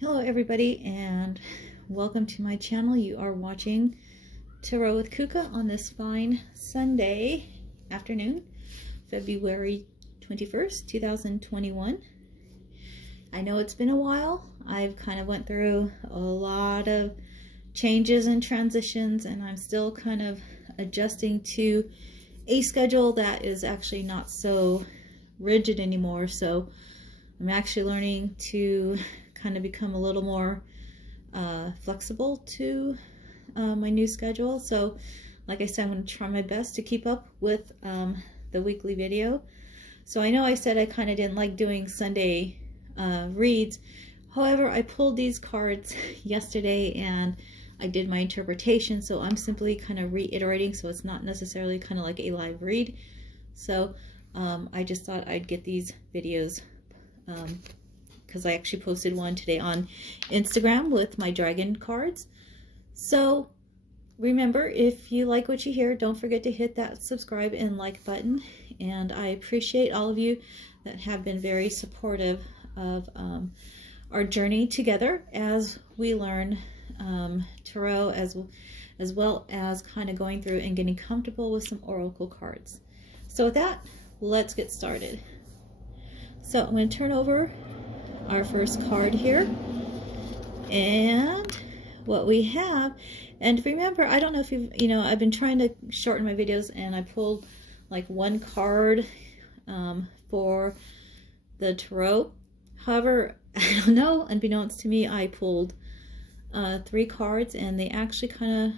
Hello everybody and welcome to my channel. You are watching Tarot with Kuka on this fine Sunday afternoon, February 21st, 2021. I know it's been a while. I've kind of went through a lot of changes and transitions, and I'm still kind of adjusting to a schedule that is actually not so rigid anymore. So I'm actually learning to kind of become a little more flexible to my new schedule. So like I said, I'm going to try my best to keep up with the weekly video. So I know I said I kind of didn't like doing Sunday reads. However, I pulled these cards yesterday and I did my interpretation, so I'm simply kind of reiterating, so it's not necessarily kind of like a live read. So I just thought I'd get these videos because I actually posted one today on Instagram with my dragon cards. So remember, if you like what you hear, don't forget to hit that subscribe and like button. And I appreciate all of you that have been very supportive of our journey together as we learn tarot, as well as kind of going through and getting comfortable with some oracle cards. So with that, let's get started. So I'm going to turn over our first card here, and what we have, and remember, I don't know if I've been trying to shorten my videos, and I pulled like one card for the tarot. However, I don't know, unbeknownst to me, I pulled 3 cards, and they actually kind of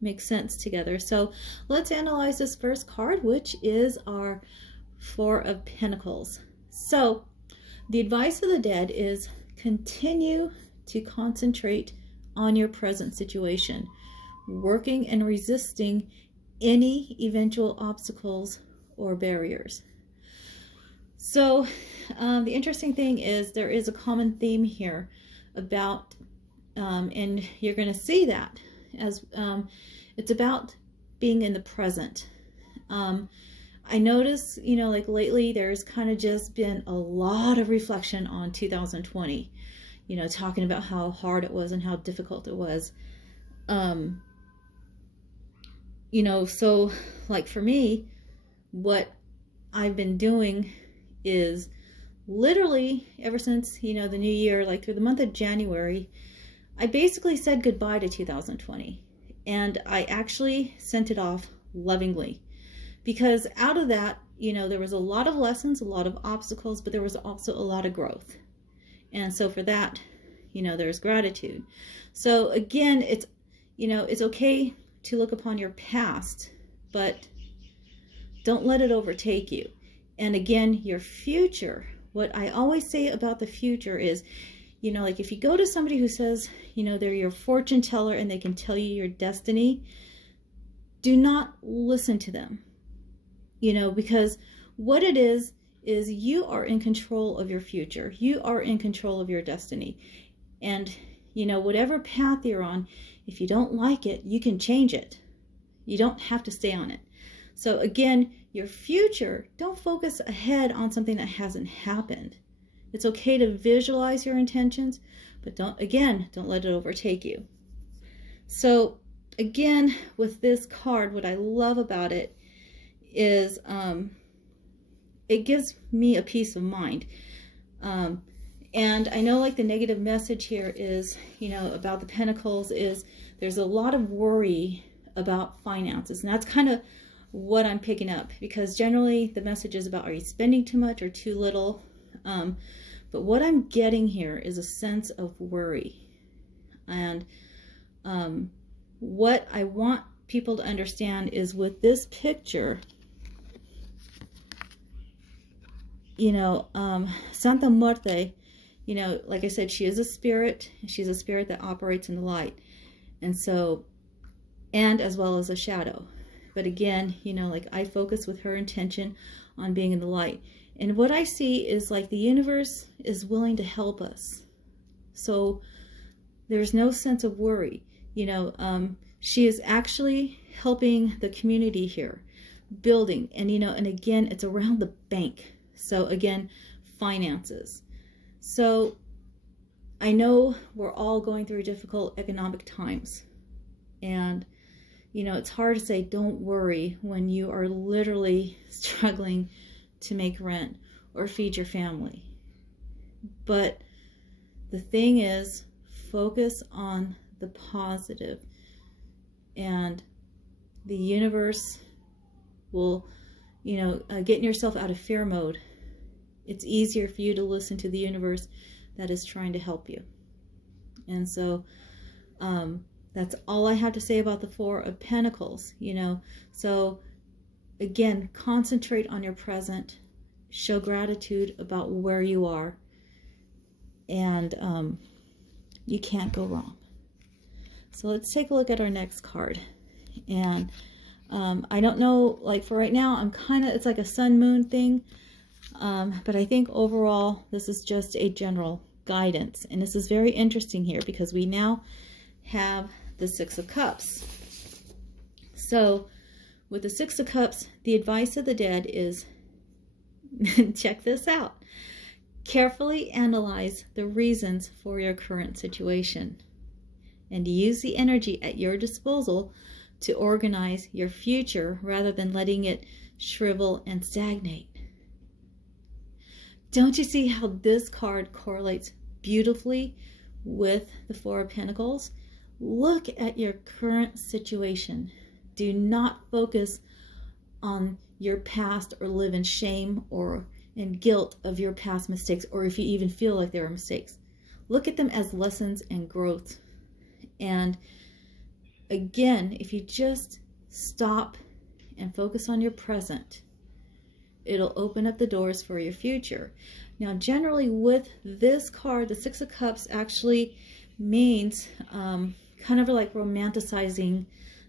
make sense together. So let's analyze this first card, which is our Four of Pentacles. So the advice of the dead is continue to concentrate on your present situation, working and resisting any eventual obstacles or barriers. So the interesting thing is there is a common theme here about, and you're going to see that as it's about being in the present. I notice, like lately, there's kind of just been a lot of reflection on 2020, talking about how hard it was and how difficult it was. So like for me, what I've been doing is literally ever since, the new year, like through the month of January, I basically said goodbye to 2020. And I actually sent it off lovingly. Because out of that, there was a lot of lessons, a lot of obstacles, but there was also a lot of growth. And so for that, there's gratitude. So again, it's okay to look upon your past, but don't let it overtake you. And again, your future, what I always say about the future is, like if you go to somebody who says, they're your fortune teller and they can tell you your destiny, do not listen to them. Because what it is you are in control of your future. You are in control of your destiny. And, whatever path you're on, if you don't like it, you can change it. You don't have to stay on it. So again, your future, don't focus ahead on something that hasn't happened. It's okay to visualize your intentions, but don't let it overtake you. So again, with this card, what I love about it is it gives me a peace of mind. And I know like the negative message here is, about the Pentacles is there's a lot of worry about finances. And that's kind of what I'm picking up, because generally the message is about, are you spending too much or too little? But what I'm getting here is a sense of worry. And what I want people to understand is with this picture, Santa Muerte, like I said, she is a spirit. She's a spirit that operates in the light. And so, and as well as a shadow. But again, like I focus with her intention on being in the light. And what I see is like the universe is willing to help us. So there's no sense of worry. She is actually helping the community here, building. And, and again, it's around the bank. So again, finances. So I know we're all going through difficult economic times, and you know, it's hard to say don't worry when you are literally struggling to make rent or feed your family. But the thing is, focus on the positive, and the universe will, you know, getting yourself out of fear mode. It's easier for you to listen to the universe that is trying to help you. And so that's all I have to say about the Four of Pentacles, you know. So again, concentrate on your present, show gratitude about where you are, and you can't go wrong. So let's take a look at our next card. And I don't know, like for right now, I'm kind of, it's like a sun moon thing. But I think overall, this is just a general guidance. And this is very interesting here because we now have the Six of Cups. So with the Six of Cups, the advice of the dead is, check this out, carefully analyze the reasons for your current situation and use the energy at your disposal to organize your future rather than letting it shrivel and stagnate. Don't you see how this card correlates beautifully with the Four of Pentacles? Look at your current situation. Do not focus on your past or live in shame or in guilt of your past mistakes, or if you even feel like they were mistakes. Look at them as lessons and growth. And again, if you just stop and focus on your present, it'll open up the doors for your future. Now, generally with this card, the Six of Cups actually means kind of like romanticizing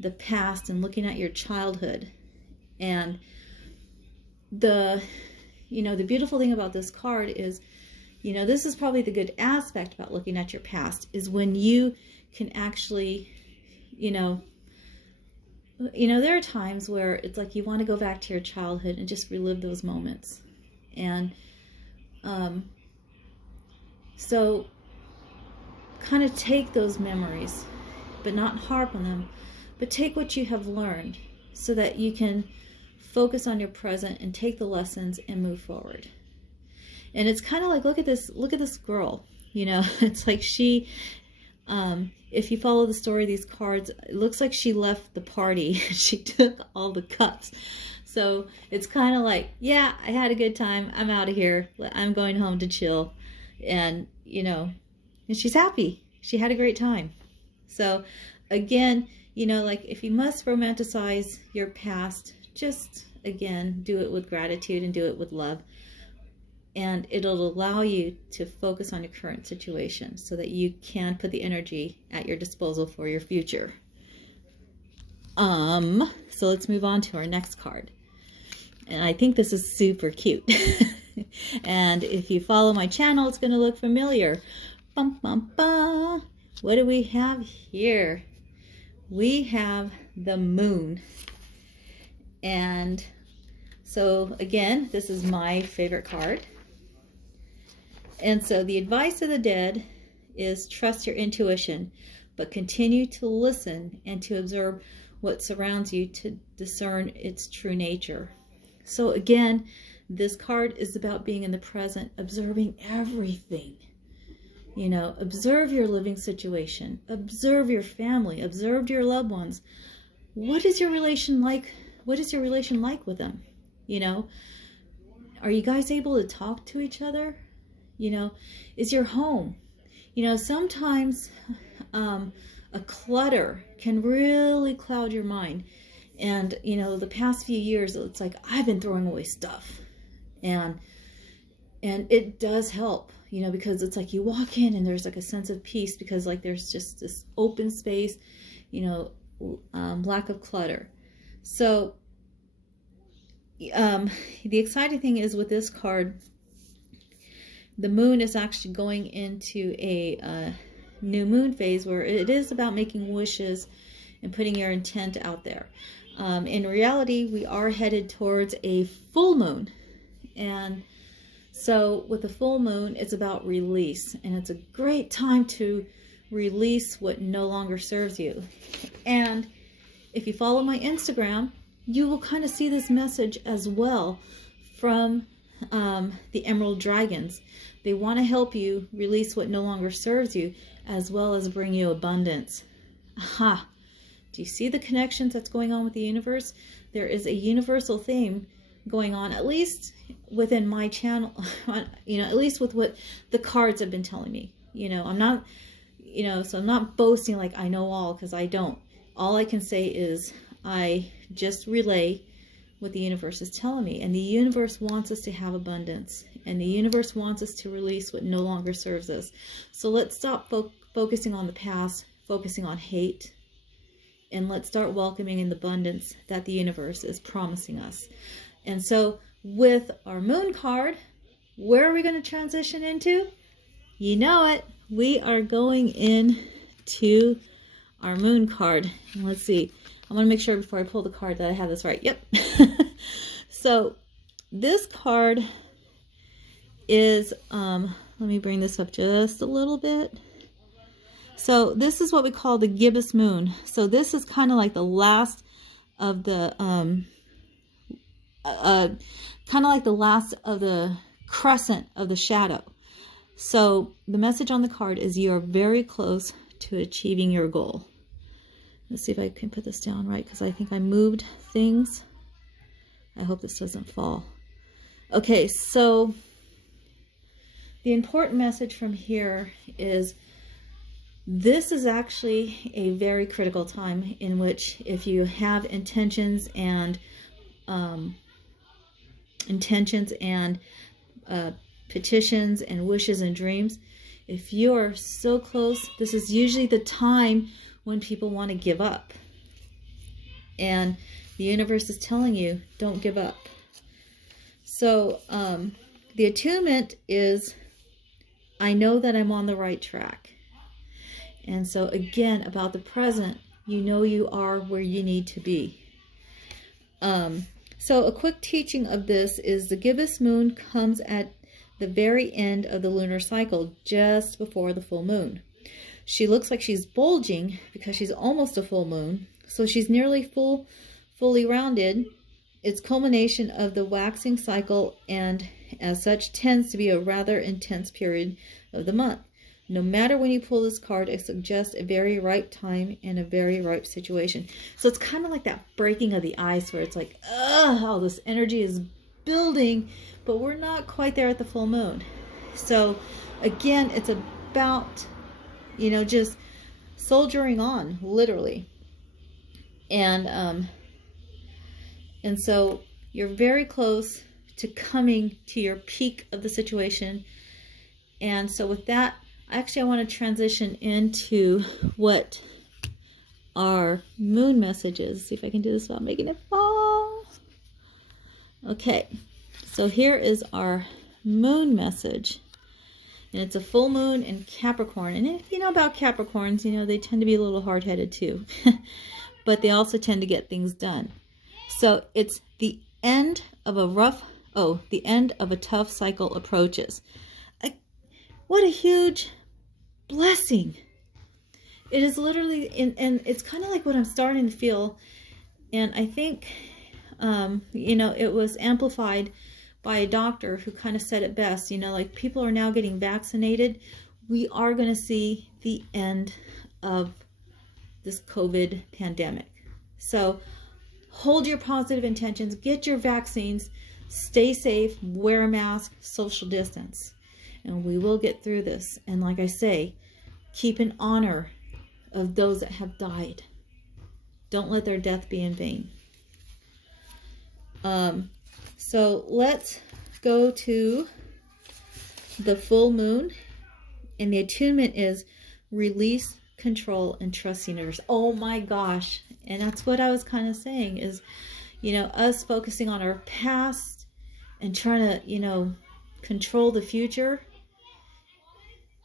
the past and looking at your childhood. And the beautiful thing about this card is, you know, this is probably the good aspect about looking at your past, is when you can actually, you know, there are times where it's like you want to go back to your childhood and just relive those moments. And so kind of take those memories, but not harp on them, but take what you have learned so that you can focus on your present and take the lessons and move forward. And it's kind of like, look at this girl, you know, it's like she, if you follow the story of these cards, it looks like she left the party. She took all the cups. So it's kind of like, yeah, I had a good time. I'm out of here. I'm going home to chill. And, you know, and she's happy. She had a great time. So again, you know, like if you must romanticize your past, just again, do it with gratitude and do it with love. And it'll allow you to focus on your current situation so that you can put the energy at your disposal for your future. So let's move on to our next card. And I think this is super cute. And if you follow my channel, it's going to look familiar. Bum, bum, bum. What do we have here? We have the Moon. And so again, this is my favorite card. And so the advice of the dead is trust your intuition, but continue to listen and to observe what surrounds you to discern its true nature. So again, this card is about being in the present, observing everything. You know, observe your living situation, observe your family, observe your loved ones. What is your relation like? What is your relation like with them? You know, are you guys able to talk to each other? You know, is your home, you know, sometimes a clutter can really cloud your mind. And, you know, the past few years, it's like I've been throwing away stuff. And it does help, you know, because it's like you walk in and there's like a sense of peace because like there's just this open space, you know, lack of clutter. So the exciting thing is with this card, the moon is actually going into a new moon phase where it is about making wishes and putting your intent out there. In reality, we are headed towards a full moon. And So with the full moon, it's about release, and it's a great time to release what no longer serves you. And if you follow my Instagram, you will kind of see this message as well from the Emerald Dragons. They want to help you release what no longer serves you, as well as bring you abundance. Aha! Do you see the connections that's going on with the universe? There is a universal theme going on, at least within my channel, you know, at least with what the cards have been telling me. You know, I'm not, you know, so I'm not boasting like I know all, because I don't. All I can say is I just relay what the universe is telling me. And the universe wants us to have abundance. And the universe wants us to release what no longer serves us. So let's stop focusing on the past, focusing on hate. And let's start welcoming in the abundance that the universe is promising us. And so with our moon card, where are we going to transition into? You know it. We are going into our moon card. And let's see. I want to make sure before I pull the card that I have this right. Yep. So this card is, let me bring this up just a little bit. So this is what we call the Gibbous Moon. So this is kind of like the last of the, kind of like the last of the crescent of the shadow. So the message on the card is you are very close to achieving your goal. Let's see if I can put this down right, because I think I moved things. I hope this doesn't fall. Okay, so the important message from here is this is actually a very critical time in which, if you have intentions and petitions and wishes and dreams, if you are so close, this is usually the time when people want to give up. And the universe is telling you, don't give up. So the attunement is, I know that I'm on the right track. And so again, about the present, you know you are where you need to be. So a quick teaching of this is the Gibbous Moon comes at the very end of the lunar cycle, just before the full moon. She looks like she's bulging because she's almost a full moon. So she's nearly fully rounded. It's culmination of the waxing cycle, and as such tends to be a rather intense period of the month. No matter when you pull this card, it suggests a very ripe time and a very ripe situation. So it's kind of like that breaking of the ice where it's like, all this energy is building, but we're not quite there at the full moon. So again, it's about, you know, just soldiering on, literally. And so you're very close to coming to your peak of the situation. And so with that, actually I want to transition into what our moon message is. See if I can do this without making it fall. Okay, so here is our moon message. And it's a full moon in Capricorn. And if you know about Capricorns, you know they tend to be a little hard-headed too. But they also tend to get things done. So it's the end of the end of a tough cycle approaches. What a huge blessing. It is literally, and it's kind of like what I'm starting to feel. And I think, you know, it was amplified by a doctor who kind of said it best. You know, like people are now getting vaccinated. We are going to see the end of this COVID pandemic. So hold your positive intentions, get your vaccines, stay safe, wear a mask, social distance. And we will get through this. And like I say, keep in honor of those that have died. Don't let their death be in vain. So let's go to the full moon. And the attunement is release, control, and trust the universe. Oh my gosh. And that's what I was kind of saying is, you know, us focusing on our past and trying to, you know, control the future.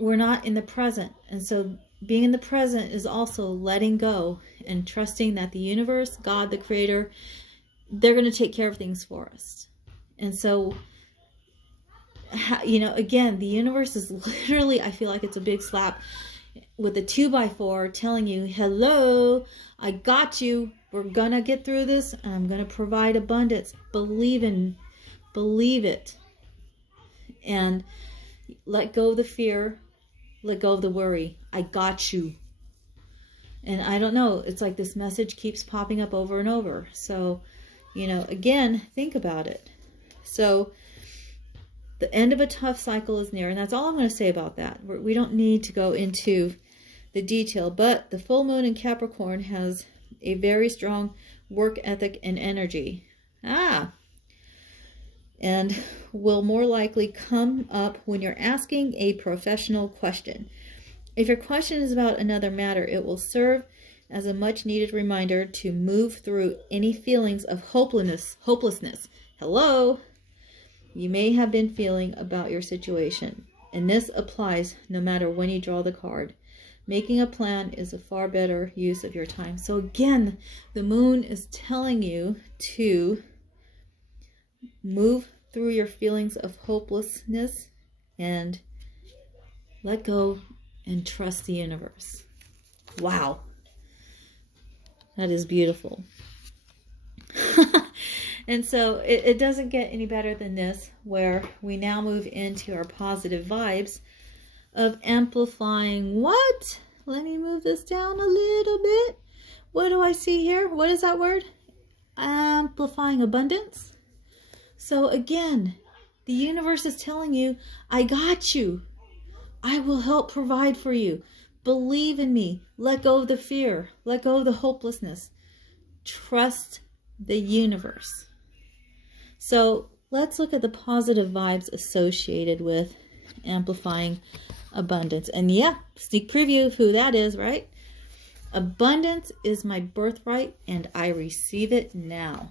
We're not in the present. And so being in the present is also letting go and trusting that the universe, God, the creator, they're going to take care of things for us. And so you know, again, the universe is literally, I feel like it's a big slap with a 2x4 telling you, hello, I got you. We're gonna get through this, and I'm gonna provide abundance. Believe it. And let go of the fear, let go of the worry. I got you. And I don't know, it's like this message keeps popping up over and over. So, you know, again, think about it. So the end of a tough cycle is near, and that's all I'm going to say about that. We don't need to go into the detail, but the full moon in Capricorn has a very strong work ethic and energy. And will more likely come up when you're asking a professional question. If your question is about another matter, it will serve as a much needed reminder to move through any feelings of hopelessness. Hello, you may have been feeling about your situation, and this applies no matter when you draw the card. Making a plan is a far better use of your time. So again, the moon is telling you to move through your feelings of hopelessness and let go and trust the universe. Wow. That is beautiful. And so it doesn't get any better than this, where we now move into our positive vibes of amplifying what? Let me move this down a little bit. What do I see here? What is that word? Amplifying abundance. So again, the universe is telling you, I got you. I will help provide for you. Believe in me. Let go of the fear. Let go of the hopelessness. Trust the universe. So let's look at the positive vibes associated with amplifying abundance. And yeah, sneak preview of who that is, right? Abundance is my birthright, and I receive it now.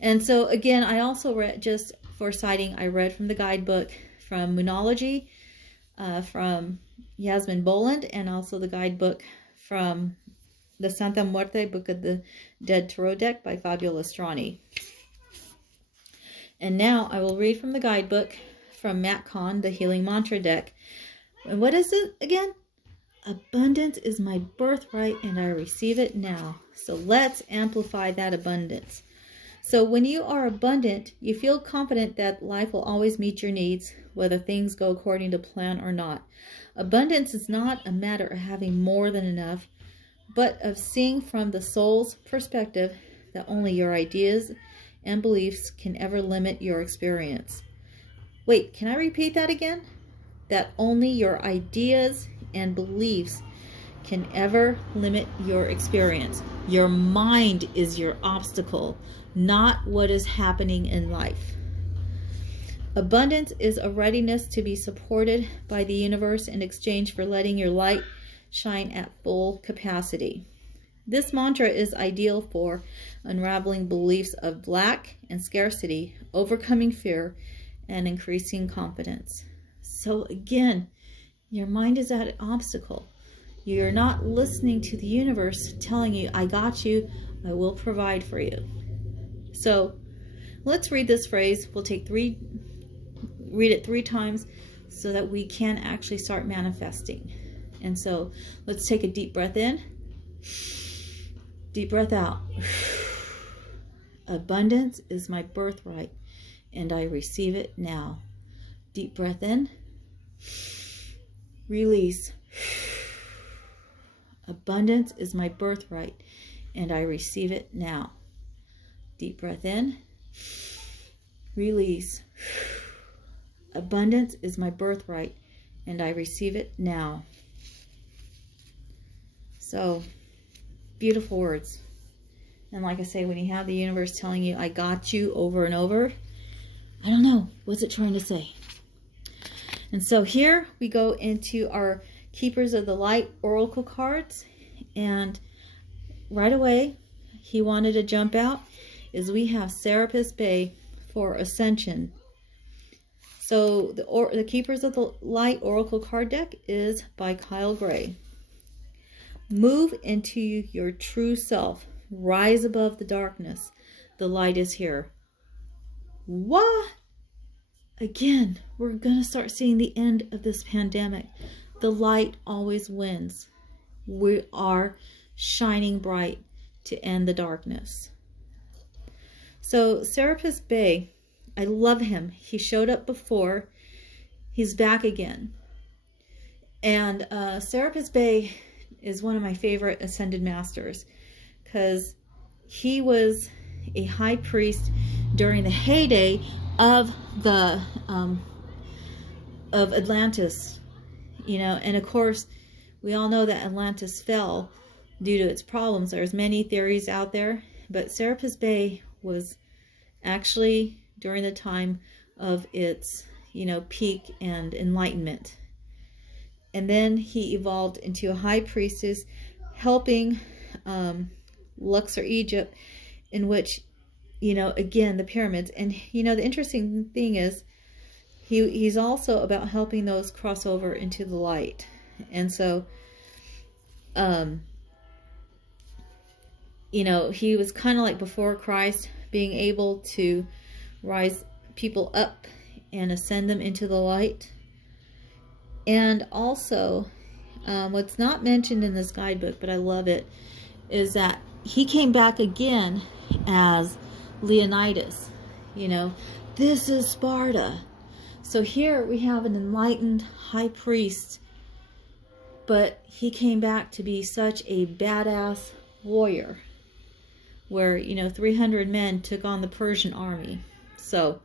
And so again, I also read, just for citing, I read from the guidebook from Moonology, from Yasmin Boland, and also the guidebook from the Santa Muerte, Book of the Dead Tarot deck by Fabio Listrani. And now I will read from the guidebook from Kahn, the Healing Mantra deck. And what is it again? Abundance is my birthright, and I receive it now. So let's amplify that abundance. So when you are abundant, you feel confident that life will always meet your needs, whether things go according to plan or not. Abundance is not a matter of having more than enough, but of seeing from the soul's perspective that only your ideas and beliefs can ever limit your experience. Wait, can I repeat that again? That only your ideas and beliefs can ever limit your experience. Your mind is your obstacle, not what is happening in life. Abundance is a readiness to be supported by the universe in exchange for letting your light shine at full capacity. This mantra is ideal for unraveling beliefs of lack and scarcity, overcoming fear, and increasing confidence. So again, your mind is at an obstacle. You're not listening to the universe telling you, I got you, I will provide for you. So let's read this phrase. We'll read it 3 times so that we can actually start manifesting. And so let's take a deep breath in, deep breath out. Abundance is my birthright, and I receive it now. Deep breath in, release. Abundance is my birthright, and I receive it now. Deep breath in, release. Abundance is my birthright, and I receive it now. So, beautiful words. And like I say, when you have the universe telling you, I got you, over and over, I don't know, what's it trying to say? And so here we go into our Keepers of the Light Oracle cards. And right away, he wanted to jump out, is we have Serapis Bay for Ascension. So the Keepers of the Light Oracle card deck is by Kyle Gray. Move into your true self. Rise above the darkness. The light is here. What? again, we're going to start seeing the end of this pandemic. The light always wins. We are shining bright to end the darkness. So Serapis Bey, I love him. He showed up before. He's back again. And Serapis Bey is one of my favorite ascended masters because he was a high priest during the heyday of the of Atlantis, you know, and of course we all know that Atlantis fell due to its problems. There's many theories out there, but Serapis Bey was actually during the time of its, you know, peak and enlightenment. And then he evolved into a high priestess helping Luxor, Egypt, in which, you know, again, the pyramids. And, you know, the interesting thing is he's also about helping those cross over into the light. And so, you know, he was kind of like before Christ, being able to rise people up and ascend them into the light. And also, what's not mentioned in this guidebook, but I love it, is that he came back again as Leonidas. You know, this is Sparta. So here we have an enlightened high priest, but he came back to be such a badass warrior, where, you know, 300 men took on the Persian army. So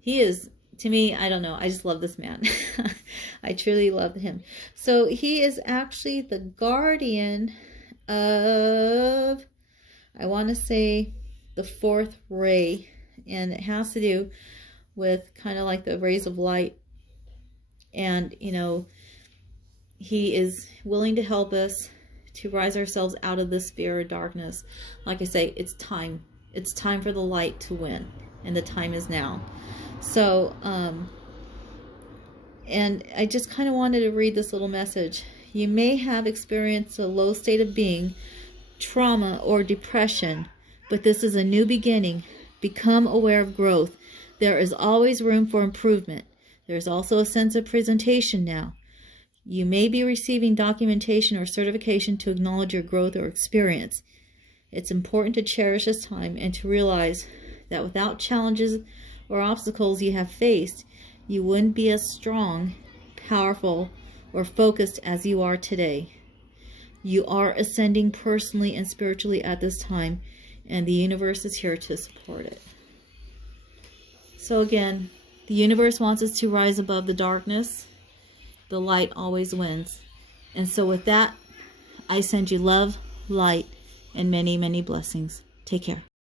he is, to me, I don't know, I just love this man. I truly love him. So he is actually the guardian of, I want to say, the fourth ray. And it has to do with kind of like the rays of light. And, you know, he is willing to help us to rise ourselves out of this sphere of darkness. Like I say, it's time. It's time for the light to win. And the time is now. So, and I just kind of wanted to read this little message. You may have experienced a low state of being, trauma, or depression, but this is a new beginning. Become aware of growth. There is always room for improvement. There is also a sense of presentation now. You may be receiving documentation or certification to acknowledge your growth or experience. It's important to cherish this time and to realize that without challenges or obstacles you have faced, you wouldn't be as strong, powerful, or focused as you are today. You are ascending personally and spiritually at this time, and the universe is here to support it. So again, the universe wants us to rise above the darkness. The light always wins. And so with that, I send you love, light, and many, many blessings. Take care.